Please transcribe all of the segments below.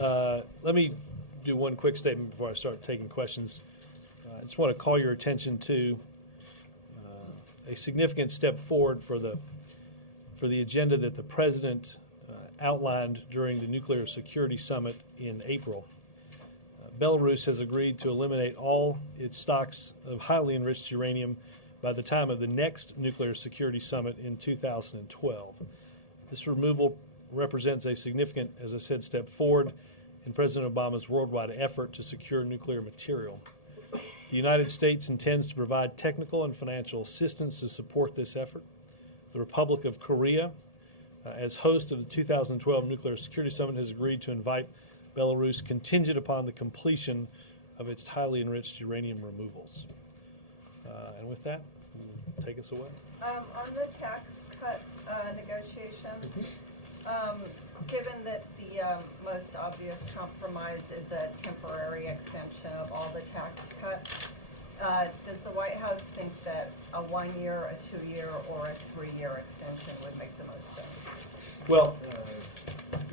Let me do one quick statement before I start taking questions. I just want to call your attention to a significant step forward for the agenda that the President outlined during the Nuclear Security Summit in April. Belarus has agreed to eliminate all its stocks of highly enriched uranium by the time of the next Nuclear Security Summit in 2012. This removal represents a significant, as I said, step forward in President Obama's worldwide effort to secure nuclear material. The United States intends to provide technical and financial assistance to support this effort. The Republic of Korea, as host of the 2012 Nuclear Security Summit, has agreed to invite Belarus contingent upon the completion of its highly enriched uranium removals. And with that, take us away. On the tax cut negotiations, given that the most obvious compromise is a temporary extension of all the tax cuts, does the White House think that a 1 year, a 2 year, or a 3 year extension would make the most sense? Well,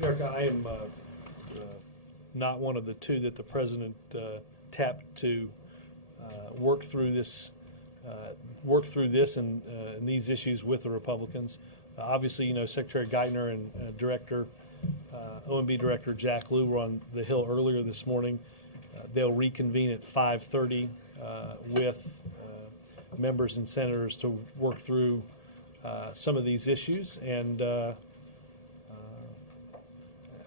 Erica, I am not one of the two that the President tapped to work through this and these issues with the Republicans. Obviously, you know, Secretary Geithner and OMB Director Jack Lew were on the Hill earlier this morning. They'll reconvene at 5:30 with members and senators to work through some of these issues. And I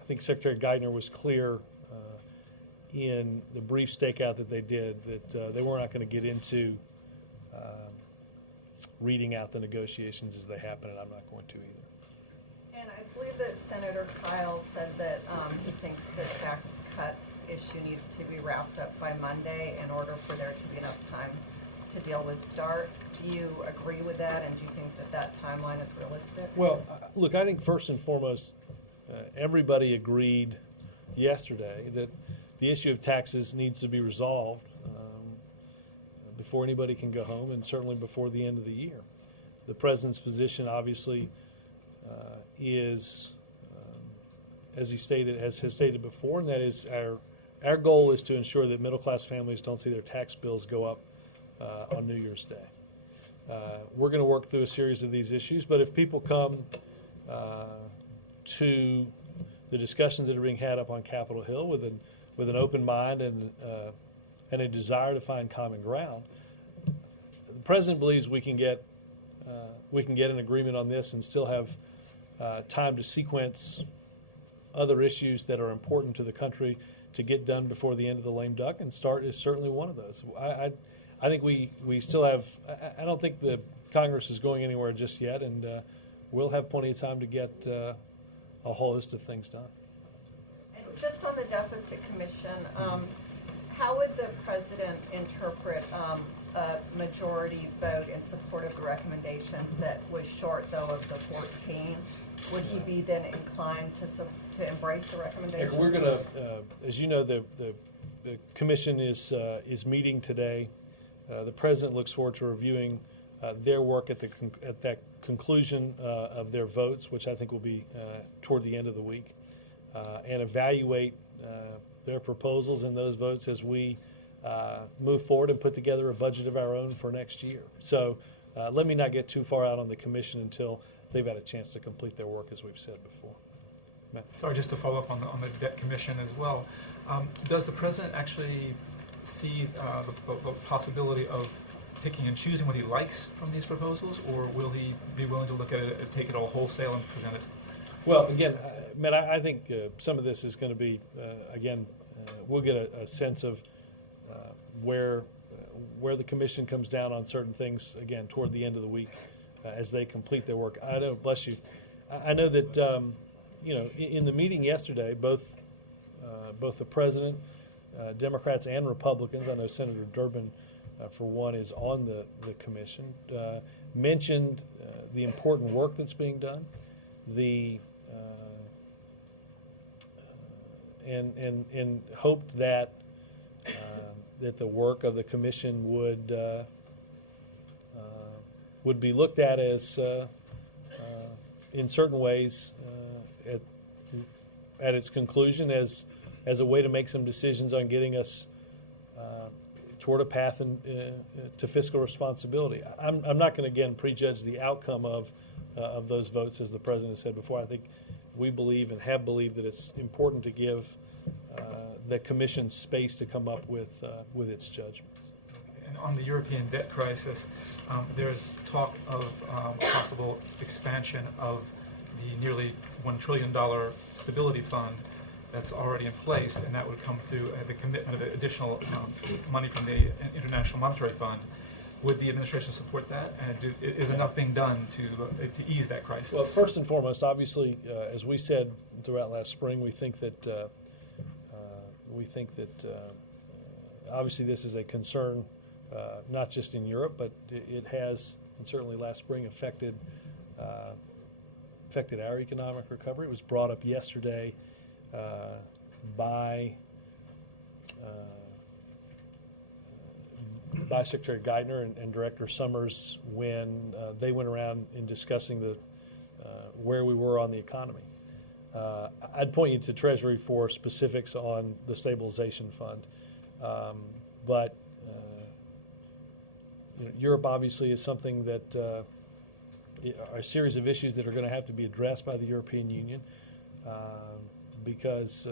think Secretary Geithner was clear in the brief stakeout that they did that they were not going to get into reading out the negotiations as they happen, and I'm not going to either. And I believe that Senator Kyle said that he thinks the tax cuts issue needs to be wrapped up by Monday in order for there to be enough time to deal with START. Do you agree with that, and do you think that that timeline is realistic? Well, look, I think first and foremost, everybody agreed yesterday that the issue of taxes needs to be resolved before anybody can go home, and certainly before the end of the year. The President's position, obviously, is, as he stated, has stated before, and that is our goal is to ensure that middle-class families don't see their tax bills go up on New Year's Day. We're going to work through a series of these issues, but if people come to the discussions that are being had up on Capitol Hill with an open mind and a desire to find common ground, the President believes we can get an agreement on this and still have time to sequence other issues that are important to the country to get done before the end of the lame duck, and START is certainly one of those. I think we still have. I don't think the Congress is going anywhere just yet, and we'll have plenty of time to get a whole host of things done. And just on the Deficit Commission, how would the President interpret a majority vote in support of the recommendations that was short, though, of the 14? Would he be then inclined to embrace the recommendations? We're going to, as you know, the commission is meeting today. The President looks forward to reviewing their work at that conclusion of their votes, which I think will be toward the end of the week, and evaluate their proposals and those votes as we move forward and put together a budget of our own for next year. So let me not get too far out on the commission until they've had a chance to complete their work, as we've said before. Matt. Sorry, just to follow up on the debt commission as well. Does the President actually see the possibility of picking and choosing what he likes from these proposals, or will he be willing to look at it and take it all wholesale and present it? Well, again, Matt, I think some of this is going to be, we'll get a sense of where the commission comes down on certain things, again, toward the end of the week as they complete their work. I know, bless you, I know that, in the meeting yesterday, both the President, Democrats and Republicans, I know Senator Durbin, for one, is on the commission, mentioned the important work that's being done, and hoped that the work of the commission would be looked at as, in certain ways, at its conclusion, as as a way to make some decisions on getting us toward a path to fiscal responsibility. I'm not going to, again, prejudge the outcome of those votes, as the President said before. I think we believe and have believed that it's important to give the Commission space to come up with its judgments. And on the European debt crisis, there's talk of possible expansion of the nearly $1 trillion stability fund that's already in place, and that would come through the commitment of additional money from the International Monetary Fund. Would the administration support that? And is enough being done to ease that crisis? Well, first and foremost, obviously, as we said throughout last spring, we think that obviously this is a concern, not just in Europe, but it has, and certainly last spring, affected our economic recovery. It was brought up yesterday by Secretary Geithner and Director Summers when they went around in discussing where we were on the economy. I'd point you to Treasury for specifics on the stabilization fund, but Europe obviously is something that are a series of issues that are going to have to be addressed by the European Union. Because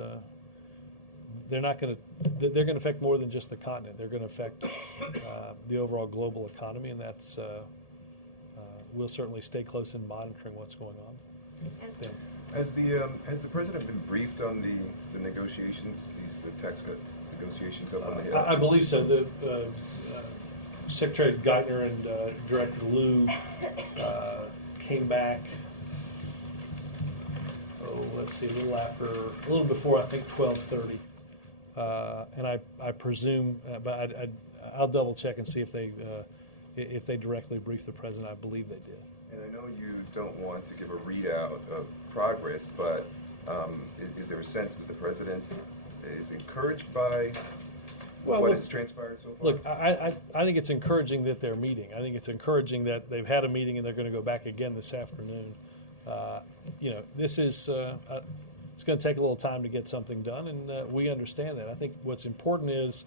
they're going to affect more than just the continent. They're going to affect the overall global economy, and that's we'll certainly stay close in monitoring what's going on. Has the President been briefed on the negotiations, the tax cut negotiations up on the Hill? I believe so. The Secretary Geithner and Director Liu came back. Let's see, a little before, I think 12:30, and I presume, but I'll double check and see if they directly briefed the President. I believe they did. And I know you don't want to give a readout of progress, but is there a sense that the President is encouraged by what has transpired so far? Look, I think it's encouraging that they're meeting. I think it's encouraging that they've had a meeting and they're going to go back again this afternoon. This is it's going to take a little time to get something done, and we understand that. I think what's important is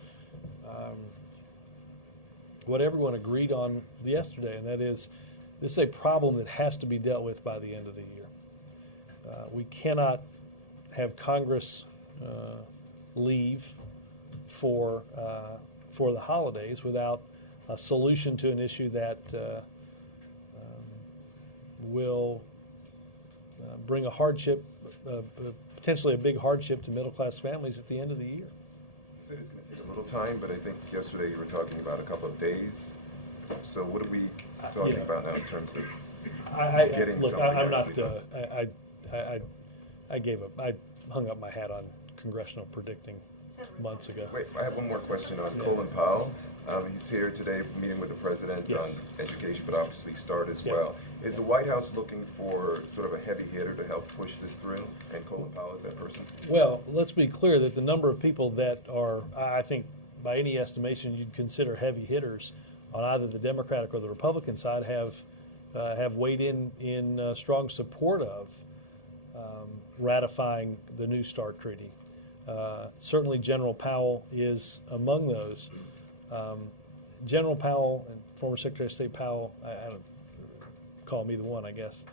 what everyone agreed on yesterday, and that is this is a problem that has to be dealt with by the end of the year. We cannot have Congress leave for the holidays without a solution to an issue that will bring a hardship, potentially a big hardship to middle-class families at the end of the year. You said it's going to take a little time, but I think yesterday you were talking about a couple of days. So what are we talking about now in terms of getting look, something I'm not. done? I hung up my hat on congressional predicting months ago. Wait, I have one more question on Colin Powell. He's here today meeting with the President on education, but obviously START as well. Is the White House looking for sort of a heavy hitter to help push this through, and Colin Powell is that person? Well, let's be clear that the number of people that are, I think, by any estimation, you'd consider heavy hitters on either the Democratic or the Republican side have weighed in strong support of ratifying the new START treaty. Certainly, General Powell is among those. General Powell and former Secretary of State Powell, I don't call me the one, I guess,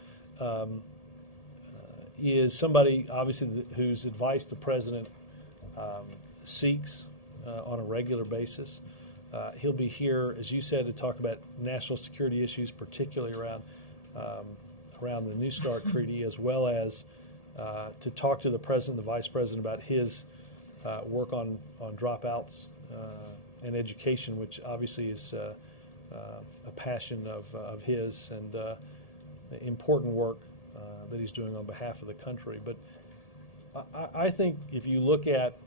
is somebody obviously whose advice the President seeks on a regular basis. He'll be here, as you said, to talk about national security issues, particularly around the New START treaty, as well as to talk to the President, the Vice President, about his work on dropouts and education, which obviously is a passion of his and important work that he's doing on behalf of the country. But I think if you look at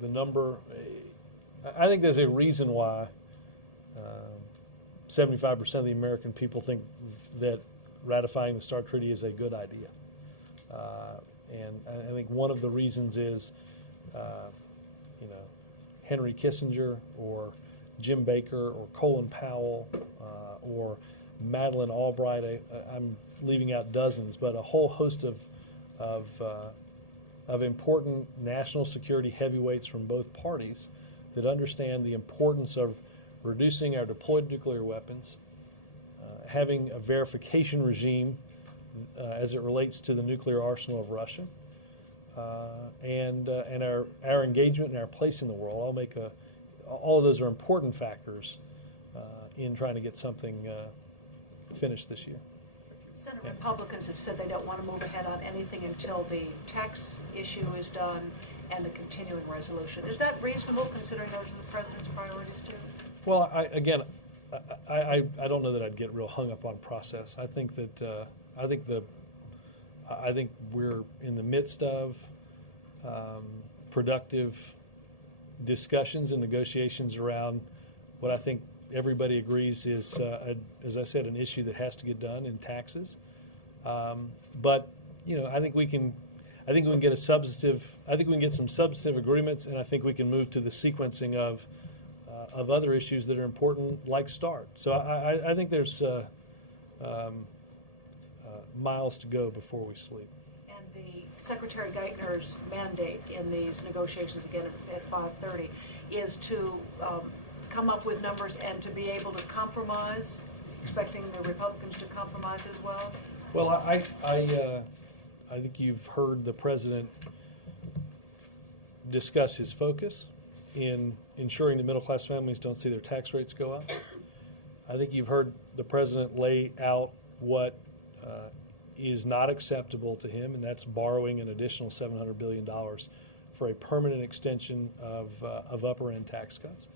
the number, I think there's a reason why 75% of the American people think that ratifying the START treaty is a good idea. And I think one of the reasons is, Henry Kissinger or Jim Baker or Colin Powell or Madeleine Albright. I'm leaving out dozens, but a whole host of of important national security heavyweights from both parties that understand the importance of reducing our deployed nuclear weapons, having a verification regime as it relates to the nuclear arsenal of Russia, and our engagement and our place in the world. All of those are important factors in trying to get something finished this year. Senate Republicans have said they don't want to move ahead on anything until the tax issue is done and the continuing resolution. Is that reasonable, considering those are the president's priorities too? Well, I don't know that I'd get real hung up on process. I think that I think we're in the midst of productive discussions and negotiations around what I think everybody agrees is, as I said, an issue that has to get done in taxes. But I think we can get a substantive. I think we can get some substantive agreements, and I think we can move to the sequencing of other issues that are important, like START. So I think there's miles to go before we sleep. And the Secretary Geithner's mandate in these negotiations, again at 5:30, is to come up with numbers and to be able to compromise, expecting the Republicans to compromise as well? Well, I think you've heard the president discuss his focus in ensuring the middle-class families don't see their tax rates go up. I think you've heard the president lay out what is not acceptable to him, and that's borrowing an additional $700 billion for a permanent extension of upper-end tax cuts.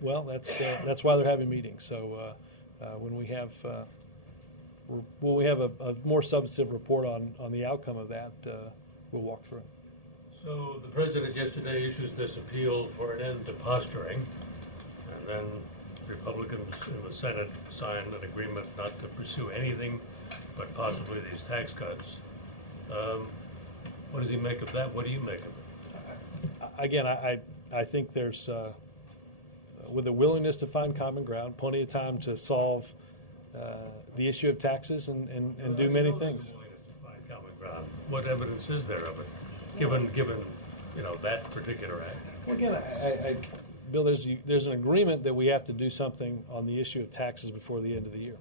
Well, that's why they're having meetings. So when we have a more substantive report on the outcome of that, we'll walk through it. So the president yesterday issues this appeal for an end to posturing, and then Republicans in the Senate signed an agreement not to pursue anything but possibly these tax cuts. What does he make of that? What do you make of it? Again, I think there's, with a willingness to find common ground, plenty of time to solve the issue of taxes and do many things. There's a willingness to find common ground. What evidence is there of it, given that particular act? Well, again, Bill, there's an agreement that we have to do something on the issue of taxes before the end of the year.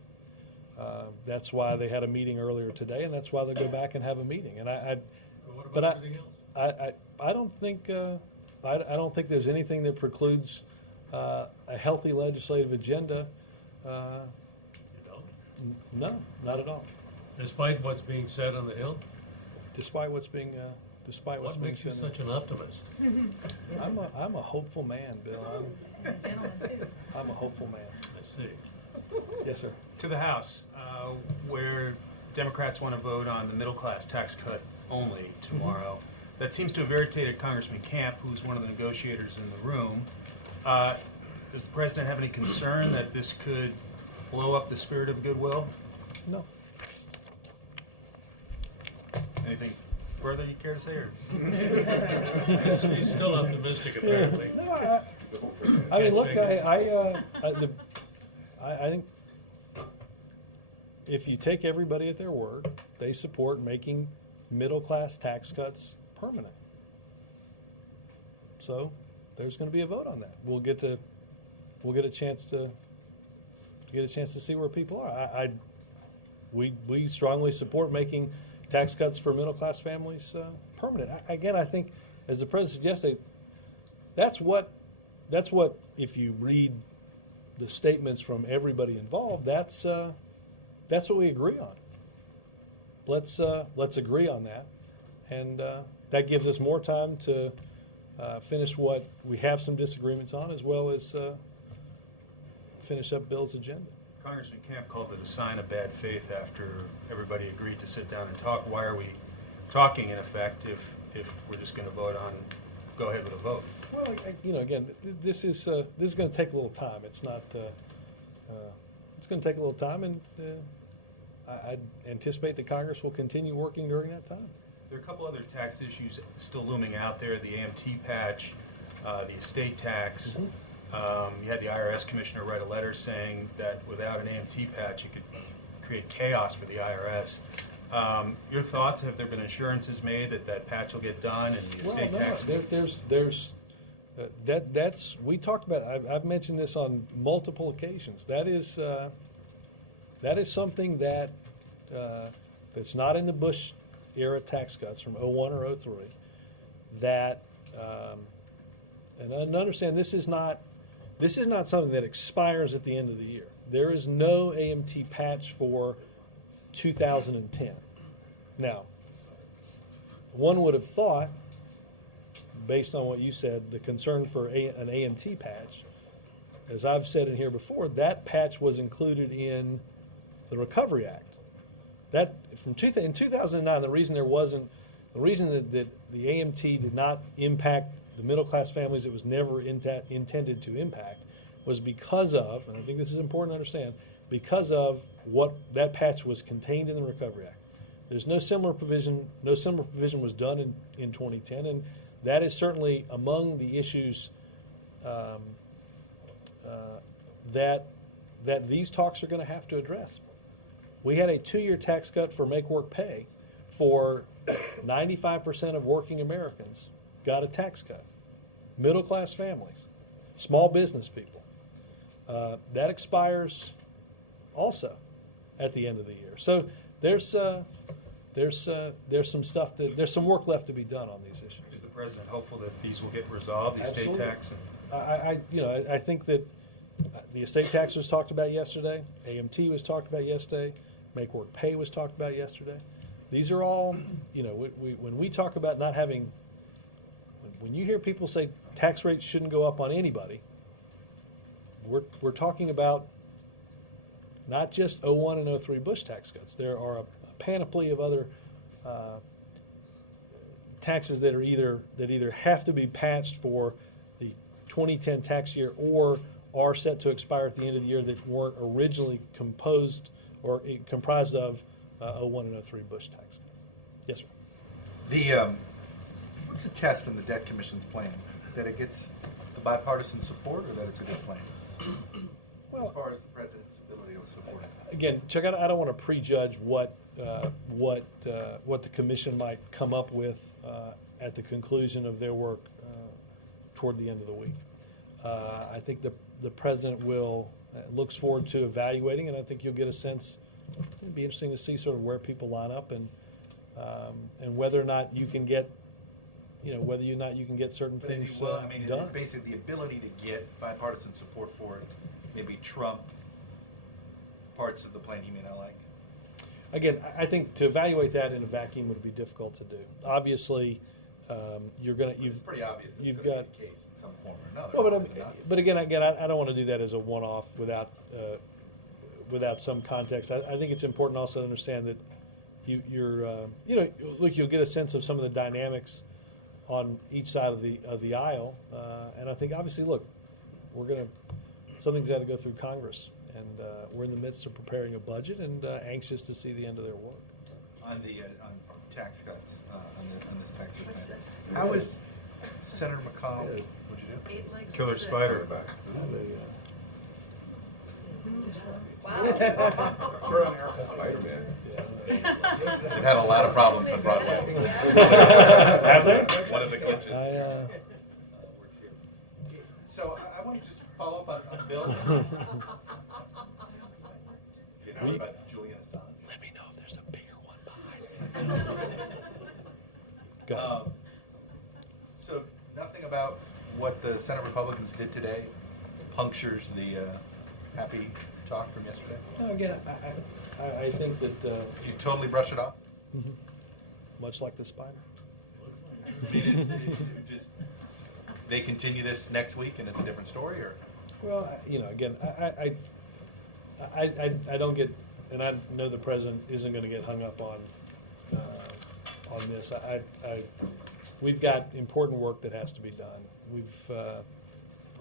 That's why they had a meeting earlier today, and that's why they'll go back and have a meeting. And What about everything else? I don't think I don't think there's anything that precludes a healthy legislative agenda. You don't? No, not at all. Despite what's being said on the Hill? Despite what's being What makes you said. such an optimist? I'm a hopeful man, Bill. I'm a hopeful man. I see. Yes, sir. To the House, where Democrats want to vote on the middle class tax cut only tomorrow. That seems to have irritated Congressman Camp, who's one of the negotiators in the room. Does the president have any concern that this could blow up the spirit of goodwill? No. Anything further you care to say? Or? He's still optimistic, apparently. No, I mean, look, I think if you take everybody at their word, they support making middle-class tax cuts permanent. So there's going to be a vote on that. We'll get a chance to see where people are. We strongly support making tax cuts for middle-class families permanent. Again, I think, as the president suggested, that's what if you read the statements from everybody involved, that's what we agree on. Let's agree on that, and that gives us more time to finish what we have some disagreements on, as well as finish up Bill's agenda. Congressman Camp called it a sign of bad faith after everybody agreed to sit down and talk. Why are we talking, in effect, if we're just going to go ahead with a vote? Well, again, this is going to take a little time. It's not. It's going to take a little time, and I anticipate that Congress will continue working during that time. There are a couple other tax issues still looming out there: the AMT patch, the estate tax. You had the IRS commissioner write a letter saying that without an AMT patch, it could create chaos for the IRS. Your thoughts, have there been assurances made that that patch will get done and the estate tax? That's we talked about. I've mentioned this on multiple occasions. That is something that that's not in the Bush era tax cuts from 01 or 03. That and understand this is not something that expires at the end of the year. There is no AMT patch for 2010. Now, one would have thought, based on what you said, the concern for an AMT patch, as I've said in here before, that patch was included in the Recovery Act. That in 2009, the reason that the AMT did not impact the middle class families it was never intended to impact was because of, and I think this is important to understand, because of what that patch was contained in the Recovery Act. There's no similar provision. No similar provision was done in 2010, and that is certainly among the issues that these talks are going to have to address. We had a 2-year tax cut for make work pay for 95% of working Americans got a tax cut. Middle class families, small business people. That expires also at the end of the year. So there's some stuff there's some work left to be done on these issues. Is the president hopeful that these will get resolved, the estate Absolutely. tax? I think that the estate tax was talked about yesterday. AMT was talked about yesterday. Make work pay was talked about yesterday. These are all, when we talk about not having, when you hear people say tax rates shouldn't go up on anybody, we're talking about not just 01 and 03 Bush tax cuts. There are a panoply of other taxes that either have to be patched for the 2010 tax year or are set to expire at the end of the year that weren't originally composed or comprised of 01 and 03 Bush tax cuts. Yes, sir. What's the test in the Debt Commission's plan? That it gets the bipartisan support, or that it's a good plan? Well, as far as the president's ability to support it. Again, Chuck, I don't want to prejudge what the commission might come up with at the conclusion of their work toward the end of the week. I think the president looks forward to evaluating, and I think you'll get a sense. It'd be interesting to see sort of where people line up and whether or not you can get, whether or not you can get certain But things is he will? I mean, done. it's basically the ability to get bipartisan support for it, maybe trump parts of the plan he may not like. Again, I think to evaluate that in a vacuum would be difficult to do. Obviously, It's pretty obvious it's you've going got. to be the case in some form or another. Well, is it not? but again, I don't want to do that as a one-off without some context. I think it's important also to understand that you'll get a sense of some of the dynamics on each side of the aisle, and I think obviously, look, something's got to go through Congress, and we're in the midst of preparing a budget and anxious to see the end of their work. On the on tax cuts, on this tax plan. How is Senator McConnell? What'd you do? 8 legs. Killer or 6. spider. Spider-Man. They've had a lot of problems on Broadway. Have they? One of the glitches. works here. So I want to just follow up on Bill. You know about Julian Assange. Let me know if there's a bigger one behind it. Go ahead. So nothing about what the Senate Republicans did today punctures the happy talk from yesterday? No, again, I think that You totally brush it off? much like the spider. I mean, just they continue this next week and it's a different story, or? Well, again, I don't get, and I know the president isn't going to get hung up on this. We've got important work that has to be done. The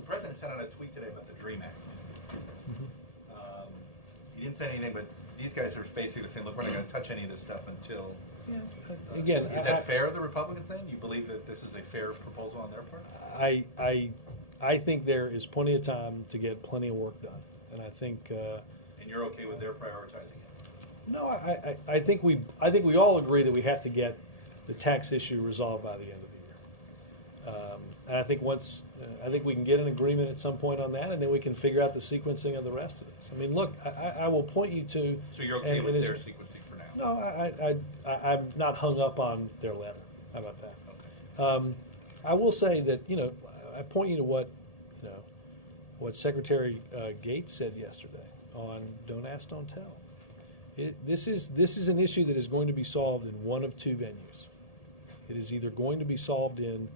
president sent out a tweet today about the DREAM Act. He didn't say anything, but these guys are basically saying, look, we're not going to touch any of this stuff until. Again, Is that fair, the Republicans saying? You believe that this is a fair proposal on their part? I think there is plenty of time to get plenty of work done, and I think. And you're okay with their prioritizing it? No, I think we all agree that we have to get the tax issue resolved by the end of the year. And I think I think we can get an agreement at some point on that, and then we can figure out the sequencing of the rest of this. I mean, look, I will point you to. So you're okay and with it is- their sequencing for now? No, I'm not hung up on their letter. How about that? Okay. I will say that, I point you to what Secretary Gates said yesterday on Don't Ask, Don't Tell. This is an issue that is going to be solved in one of two venues. It is either going to be solved in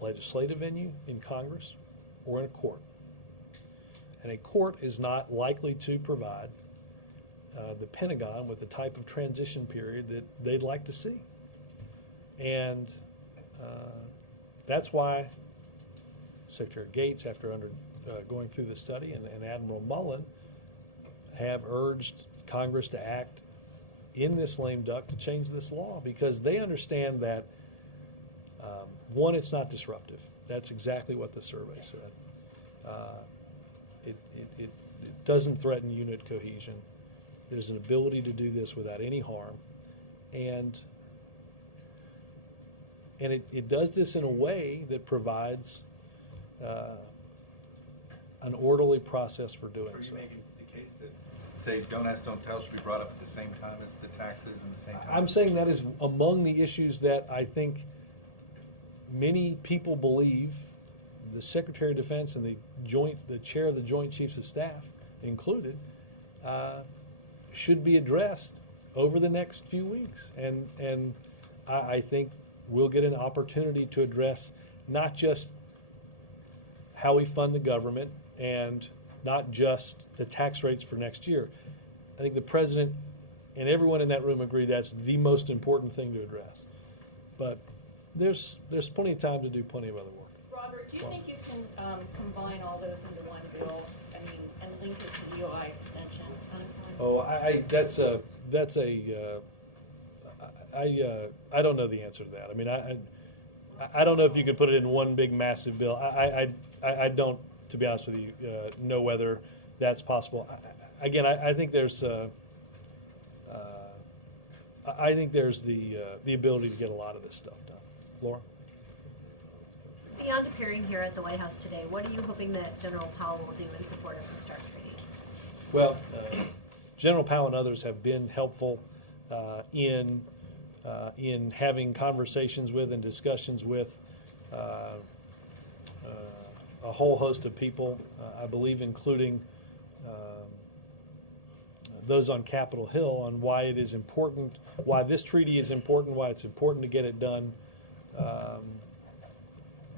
a legislative venue in Congress or in a court. And a court is not likely to provide the Pentagon with the type of transition period that they'd like to see. And that's why Secretary Gates, after going through the study, and Admiral Mullen have urged Congress to act in this lame duck to change this law, because they understand that, one, it's not disruptive. That's exactly what the survey said. It doesn't threaten unit cohesion. There's an ability to do this without any harm. And it does this in a way that provides an orderly process for doing Are you so. making the case that, say, Don't Ask, Don't Tell should be brought up at the same time as the taxes and the same time? I'm saying that is among the issues that I think many people believe the Secretary of Defense and the chair of the Joint Chiefs of Staff included should be addressed over the next few weeks. And I think we'll get an opportunity to address not just how we fund the government and not just the tax rates for next year. I think the President and everyone in that room agree that's the most important thing to address. But there's plenty of time to do plenty of other work. Robert, do you think you can combine all those into one bill? I mean, and link it to the UI extension unemployment? Oh, I don't know the answer to that. I mean, I don't know if you could put it in one big massive bill. I don't, to be honest with you, know whether that's possible. Again, I think there's the ability to get a lot of this stuff done. Laura? Beyond appearing here at the White House today, what are you hoping that General Powell will do in support of the START Treaty? Well, General Powell and others have been helpful in having conversations with and discussions with a whole host of people, I believe including those on Capitol Hill, on why it is important, why this treaty is important, why it's important to get it done,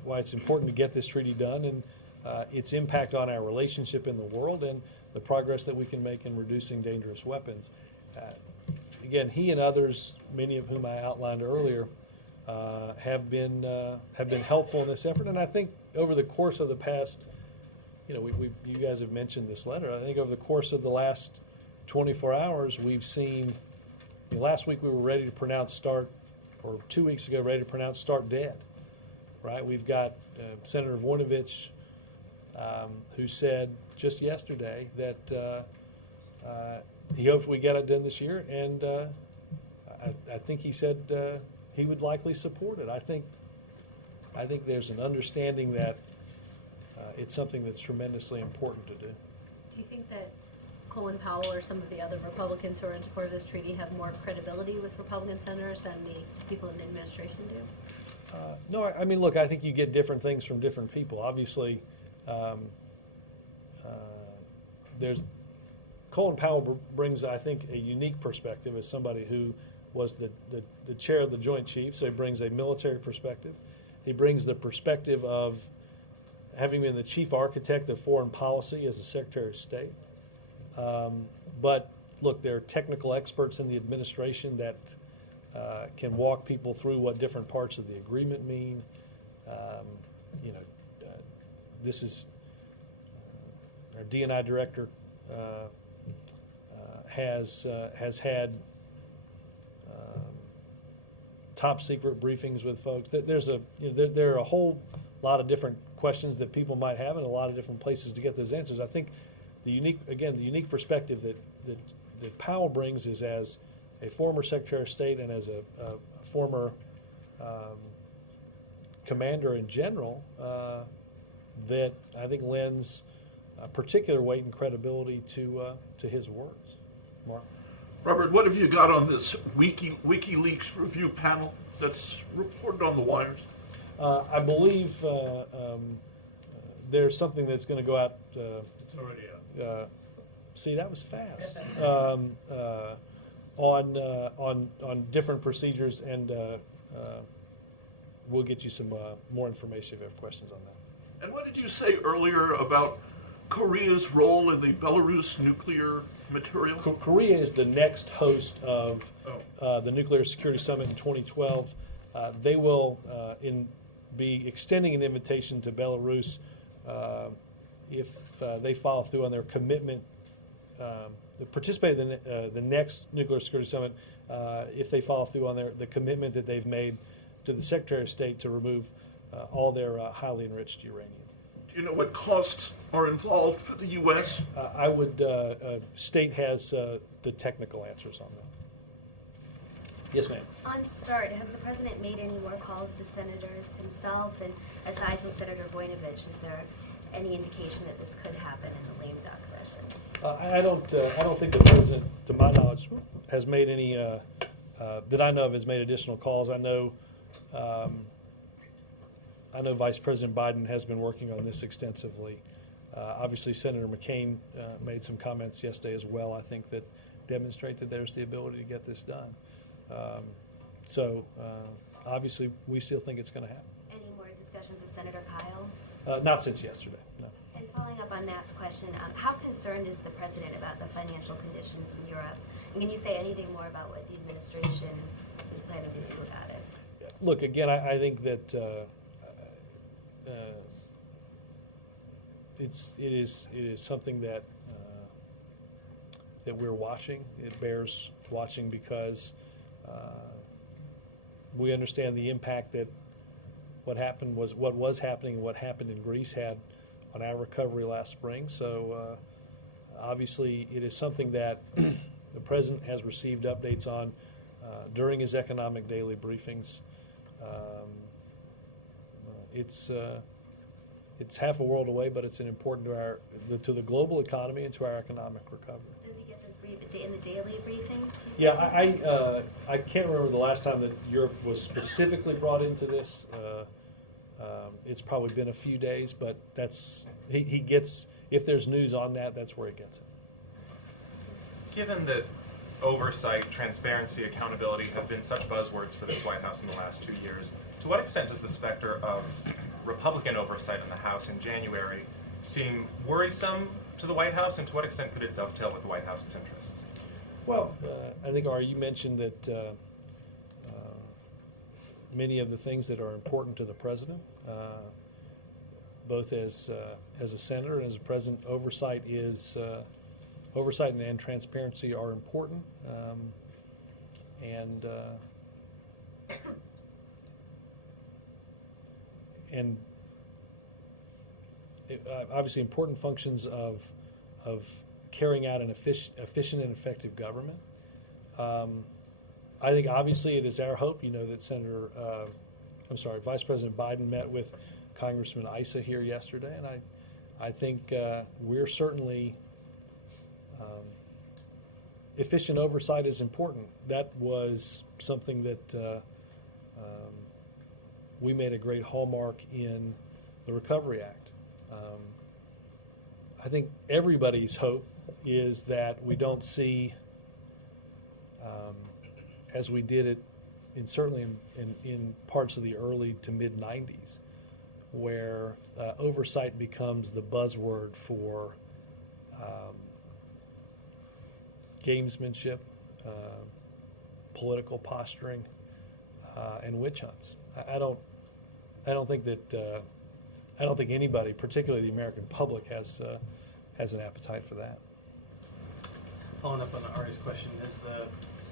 why it's important to get this treaty done, and its impact on our relationship in the world and the progress that we can make in reducing dangerous weapons. Again, he and others, many of whom I outlined earlier, have been helpful in this effort. And I think over the course of the past, you guys have mentioned this letter. I think over the course of the last 24 hours, we've seen. Last week we were ready to pronounce START, or 2 weeks ago, ready to pronounce START dead. Right? We've got Senator Voinovich, who said just yesterday that he hopes we get it done this year, and I think he said he would likely support it. I think there's an understanding that it's something that's tremendously important to do. Do you think that Colin Powell or some of the other Republicans who are in support of this treaty have more credibility with Republican senators than the people in the administration do? No, I mean, look, I think you get different things from different people. Obviously, Colin Powell brings, I think, a unique perspective as somebody who was the chair of the Joint Chiefs. So he brings a military perspective. He brings the perspective of having been the chief architect of foreign policy as the Secretary of State. But look, there are technical experts in the administration that can walk people through what different parts of the agreement mean. This is our D&I director has had top secret briefings with folks. There are a whole lot of different questions that people might have, and a lot of different places to get those answers. I think the unique perspective that that Powell brings is as a former Secretary of State and as a former commander in general, that I think lends particular weight and credibility to his words. Mark? Robert, what have you got on this WikiLeaks review panel that's reported on the wires? I believe there's something that's going to go out. It's already out. See, that was fast. On different procedures, and we'll get you some more information if you have questions on that. And what did you say earlier about Korea's role in the Belarus nuclear material? Korea is the next host of the Nuclear Security Summit in 2012. They will be extending an invitation to Belarus if they follow through on their commitment to participate in the next Nuclear Security Summit, if they follow through on the commitment that they've made to the Secretary of State to remove all their highly enriched uranium. Do you know what costs are involved for the U.S.? I would, State has the technical answers on that. Yes, ma'am. On START, has the president made any more calls to senators himself? And aside from Senator Voinovich, is there any indication that this could happen in the lame duck session? I don't think the president, to my knowledge, has made any that I know of has made additional calls. I know Vice President Biden has been working on this extensively. Obviously, Senator McCain made some comments yesterday as well. I think that demonstrate that there's the ability to get this done. Obviously, we still think it's going to happen. Any more discussions with Senator Kyle? Not since yesterday, no. And following up on Matt's question, how concerned is the president about the financial conditions in Europe? And can you say anything more about what the administration is planning to do about it? Look, again, I think that it is something that that we're watching. It bears watching because we understand the impact that what was happening and what happened in Greece had on our recovery last spring. So obviously, it is something that the president has received updates on during his economic daily briefings. It's half a world away, but it's important to the global economy and to our economic recovery. Does he get this in the daily briefings? Yeah, I can't remember the last time that Europe was specifically brought into this. It's probably been a few days, but he gets, if there's news on that, that's where he gets it. Given that oversight, transparency, accountability have been such buzzwords for this White House in the last 2 years, to what extent does the specter of Republican oversight in the House in January seem worrisome to the White House, and to what extent could it dovetail with the White House's interests? Well, I think, you mentioned that many of the things that are important to the president, both as a senator and as a president, oversight and transparency are important, and obviously important functions of carrying out an efficient and effective government. I think obviously it is our hope, that Vice President Biden met with Congressman Issa here yesterday, and I think we're certainly efficient oversight is important. That was something that we made a great hallmark in the Recovery Act. I think everybody's hope is that we don't see, as we did it, certainly in parts of the early to mid '90s, where oversight becomes the buzzword for gamesmanship, political posturing, and witch hunts. I don't think anybody, particularly the American public, has an appetite for that. Following up on Ari's question, has the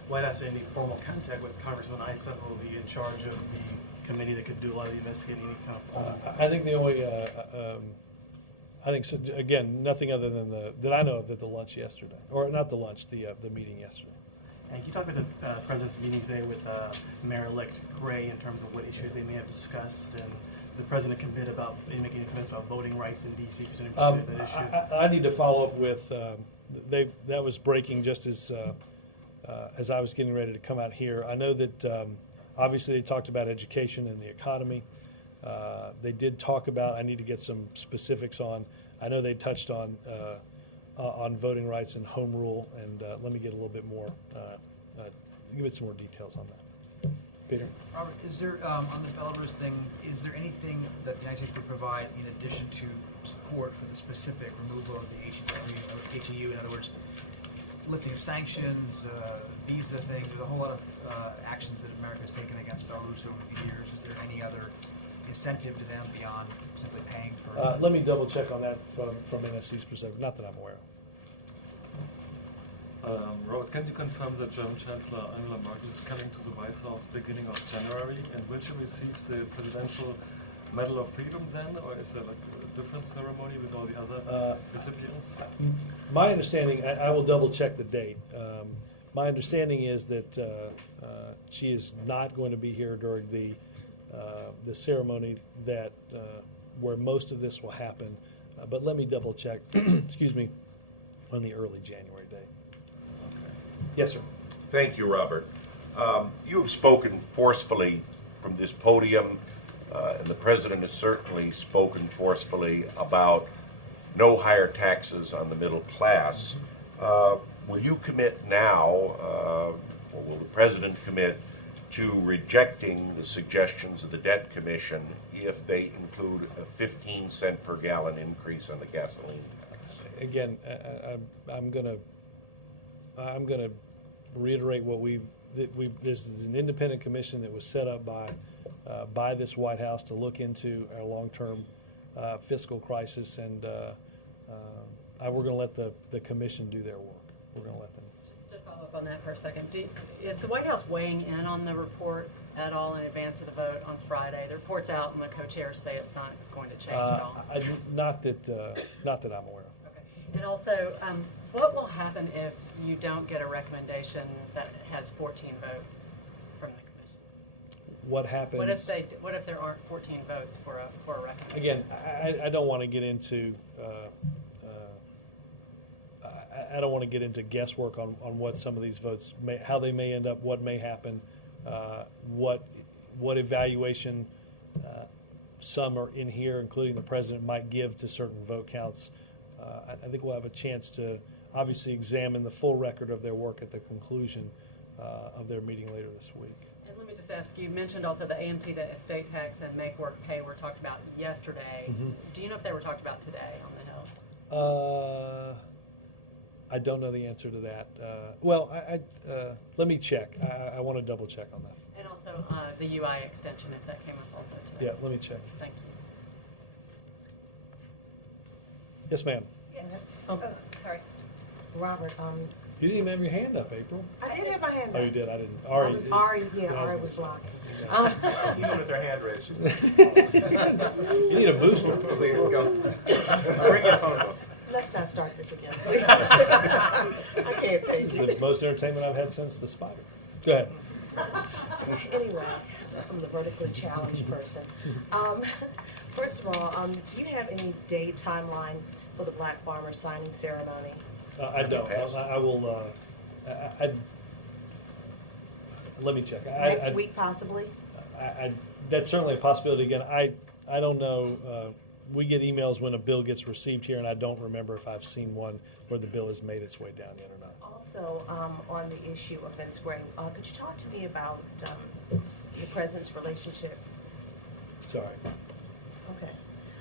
White House had any formal contact with Congressman Issa, who will be in charge of the committee that could do a lot of the investigating? Any kind of I think the only I think, so, again, nothing other than that I know of at the lunch yesterday, or not the lunch, the meeting yesterday. And can you talk about the president's meeting today with Mayor-elect Gray in terms of what issues they may have discussed, and the president making any comments about voting rights in D.C. concerning that issue? I need to follow up with, that was breaking just as I was getting ready to come out here. I know that obviously they talked about education and the economy. They did talk about, I need to get some specifics on, I know they touched on voting rights and home rule, and let me get a little bit more, give it some more details on that. Peter? Robert, is there, on the Belarus thing, is there anything that the United States could provide in addition to support for the specific removal of the HEU, in other words, lifting of sanctions, visa thing, there's a whole lot of actions that America has taken against Belarus over the years. Is there any other incentive to them beyond simply paying for? Let me double check on that from NSC's perspective, not that I'm aware of. Robert, can you confirm that German Chancellor Angela Merkel is coming to the White House beginning of January, and will she receive the Presidential Medal of Freedom then, or is there like a different ceremony with all the other recipients? My understanding, I will double check the date. My understanding is that she is not going to be here during the ceremony that where most of this will happen. But let me double check, excuse me, on the early January date. Yes, sir. Thank you, Robert. You have spoken forcefully from this podium, and the President has certainly spoken forcefully about no higher taxes on the middle class. Will you commit now, or will the President commit to rejecting the suggestions of the Debt Commission if they include a 15-cent per gallon increase on the gasoline tax? Again, I'm going to reiterate what this is an independent commission that was set up by this White House to look into our long-term fiscal crisis, and we're going to let the commission do their work. We're going to let them. Just to follow up on that for a second, is the White House weighing in on the report at all in advance of the vote on Friday? The report's out, and the co-chairs say it's not going to change at all. Not that I'm aware of. Okay. And also, what will happen if you don't get a recommendation that has 14 votes from the commission? What happens? What if there aren't 14 votes for a recommendation? Again, I don't want to get into I don't want to get into guesswork on what some of these votes how they may end up, what may happen, what evaluation some are in here, including the president, might give to certain vote counts. I think we'll have a chance to obviously examine the full record of their work at the conclusion of their meeting later this week. And let me just ask, you mentioned also the AMT, the estate tax, and make work pay were talked about yesterday. Mm-hmm. Do you know if they were talked about today on the Hill? I don't know the answer to that. Well, let me check. I want to double check on that. And also the UI extension, if that came up also today. Yeah, let me check. Thank you. Yes, ma'am. Yeah. Oh, Sorry. Robert, You didn't even have your hand up, April. I did have my hand up. Oh, you did? I didn't. Ari, Ari was blocking. Even with their hand raised, she's you need a booster. Please go. Bring your phone book. Let's not start this again, please. I can't take This it. is the most entertainment I've had since the spider. Go ahead. Anyway, from the vertically challenged person. First of all, do you have any date timeline for the Black Farmer signing ceremony? I don't. I will. Let me check. Next week, possibly? That's certainly a possibility. Again, I don't know. We get emails when a bill gets received here, and I don't remember if I've seen one where the bill has made its way down yet or not. Also, on the issue of Vince Gray, could you talk to me about your president's relationship? Sorry. Okay.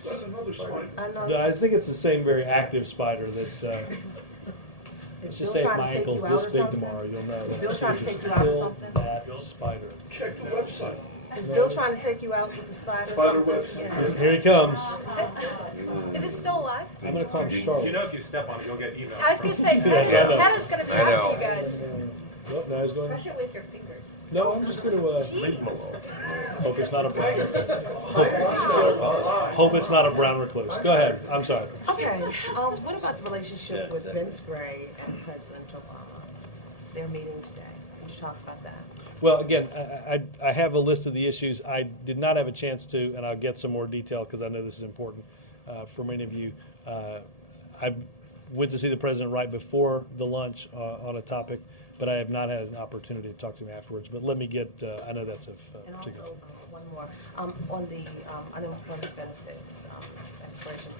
That's another slide. I think it's the same very active spider that. Let's just say if my ankle's this big tomorrow, you'll know. Is Bill trying to take you out or something? That spider. Check the website. Is Bill trying to take you out with the spider? Spider website. Here he comes. Is it still alive? I'm going to call him Charlotte. You know if you step on it, you'll get emails. I was going to say, Hannah's going to be after you guys. Oh, now he's going. Brush it with your fingers. No, I'm just going to leave him alone. Hope it's not a problem. Hope it's not a brown recluse. Go ahead. I'm sorry. Okay, what about the relationship with Vince Gray and President Obama? Their meeting today. Could you talk about that? Well, again, I have a list of the issues. I did not have a chance to, and I'll get some more detail because I know this is important for many of you. I went to see the president right before the lunch on a topic, but I have not had an opportunity to talk to him afterwards. But let me get, I know that's of And particular. also, one more, on the unemployment benefits expiration.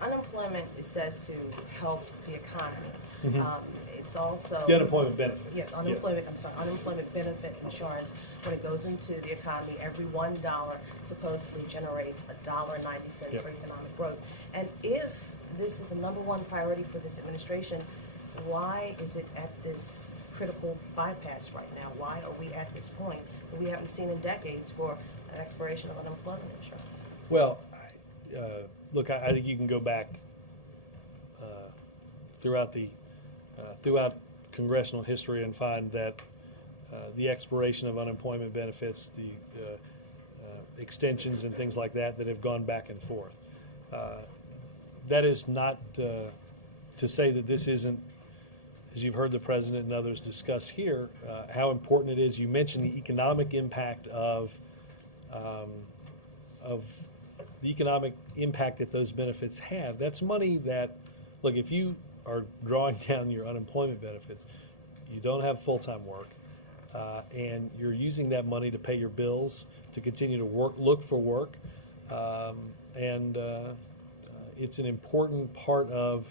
Unemployment is said to help the economy. Mhm. It's also. The unemployment benefit. Yes, unemployment benefit insurance, when it goes into the economy, every $1 supposedly generates $1.90 Yep. for economic growth. And if this is a #1 priority for this administration, why is it at this critical bypass right now? Why are we at this point that we haven't seen in decades for an expiration of unemployment insurance? Well, look, I think you can go back throughout congressional history and find that the expiration of unemployment benefits, the extensions and things like that have gone back and forth. That is not to say that this isn't, as you've heard the president and others discuss here, how important it is. You mentioned the economic impact of the economic impact that those benefits have. That's money that, look, if you are drawing down your unemployment benefits, you don't have full-time work, and you're using that money to pay your bills, to continue to look for work, and it's an important part of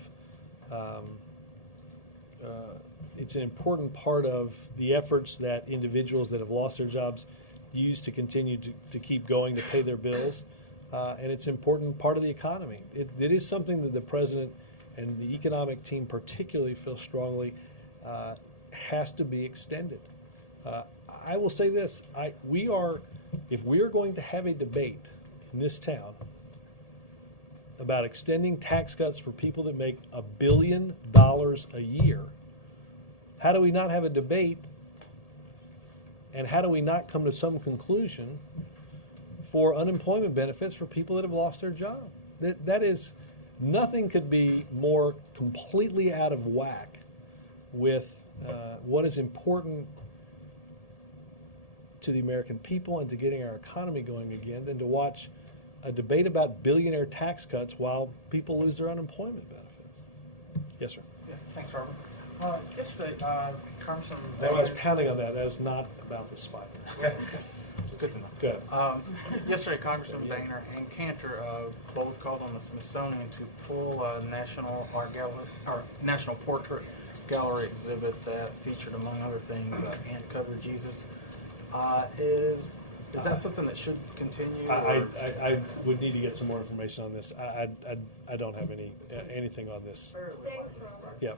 the efforts that individuals that have lost their jobs use to continue to keep going to pay their bills, and it's an important part of the economy. It is something that the president and the economic team particularly feel strongly has to be extended. I will say this, if we are going to have a debate in this town about extending tax cuts for people that make $1 billion a year, how do we not have a debate, and how do we not come to some conclusion for unemployment benefits for people that have lost their job? That is, nothing could be more completely out of whack with what is important to the American people and to getting our economy going again than to watch a debate about billionaire tax cuts while people lose their unemployment benefits. Yes, sir. Yeah, thanks, Robert. Yesterday, Congressman. I was pounding on that. That is not about the spike. Good to know. Good. Yesterday, Congressman Boehner and Cantor both called on the Smithsonian to pull a National Portrait Gallery exhibit that featured, among other things, Ant Covered Jesus. Is that something that should continue? I would need to get some more information on this. I don't have anything on this. Thanks, Robert. Yep.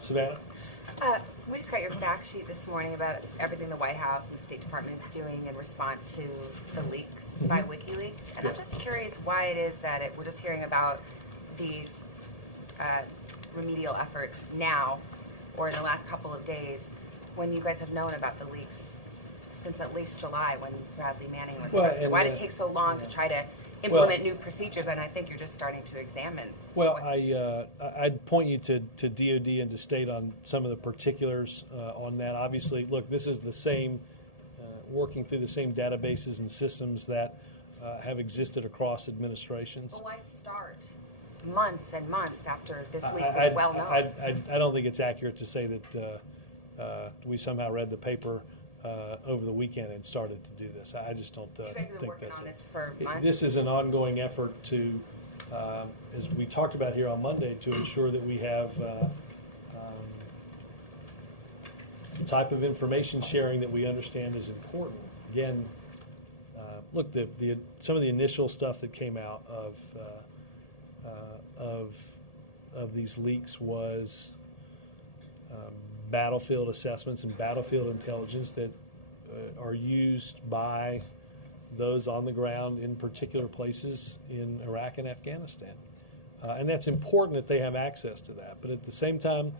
Savannah? We just got your fact sheet this morning about everything the White House and the State Department is doing in response to the leaks by WikiLeaks. And I'm just curious why it is that we're just hearing about these remedial efforts now or in the last couple of days when you guys have known about the leaks since at least July when Bradley Manning was arrested. Why did it take so long to try to implement new procedures? And I think you're just starting to examine. Well, I'd point you to DOD and to state on some of the particulars on that. Obviously, look, this is the same, working through the same databases and systems that have existed across administrations. But why start months and months after this leak was well known? I don't think it's accurate to say that we somehow read the paper over the weekend and started to do this. I just don't so you guys have been think working that's on this for months? This is an ongoing effort to, as we talked about here on Monday, to ensure that we have the type of information sharing that we understand is important. Again, look, some of the initial stuff that came out of these leaks was battlefield assessments and battlefield intelligence that are used by those on the ground in particular places in Iraq and Afghanistan. And that's important that they have access to that. But at the same time,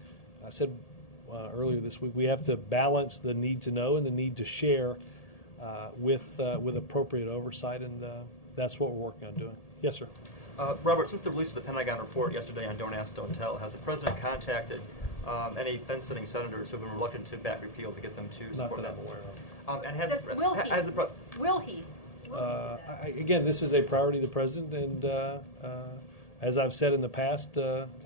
I said earlier this week, we have to balance the need to know and the need to share with appropriate oversight. And that's what we're working on doing. Yes, sir. Robert, since the release of the Pentagon report yesterday on Don't Ask, Don't Tell, has the president contacted any fence-sitting senators who have been reluctant to back repeal to get them to support Not that that? I'm aware of. And has Does- the, will he? has the pres- Will he? Again, this is a priority of the president, and as I've said in the past,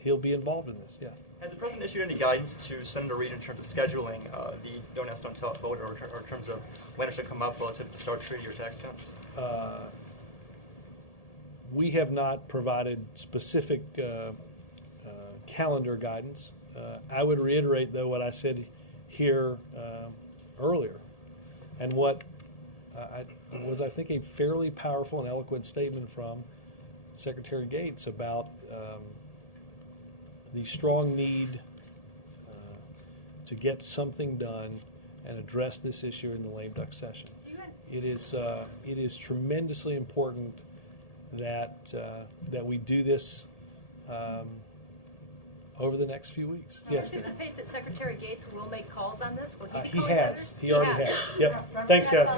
he'll be involved in this. Yes. Has the president issued any guidance to Senator Reid in terms of scheduling the Don't Ask, Don't Tell vote, or in terms of when it should come up relative to Start Treaty or tax cuts? We have not provided specific calendar guidance. I would reiterate, though, what I said here earlier, and what was, I think, a fairly powerful and eloquent statement from Secretary Gates about the strong need to get something done and address this issue in the lame duck session. It is tremendously important that that we do this over the next few weeks. Do you Yes, ma'am. anticipate that Secretary Gates will make calls on this? Will he be He calling has. senators? He already has. Yep. Thanks, guys.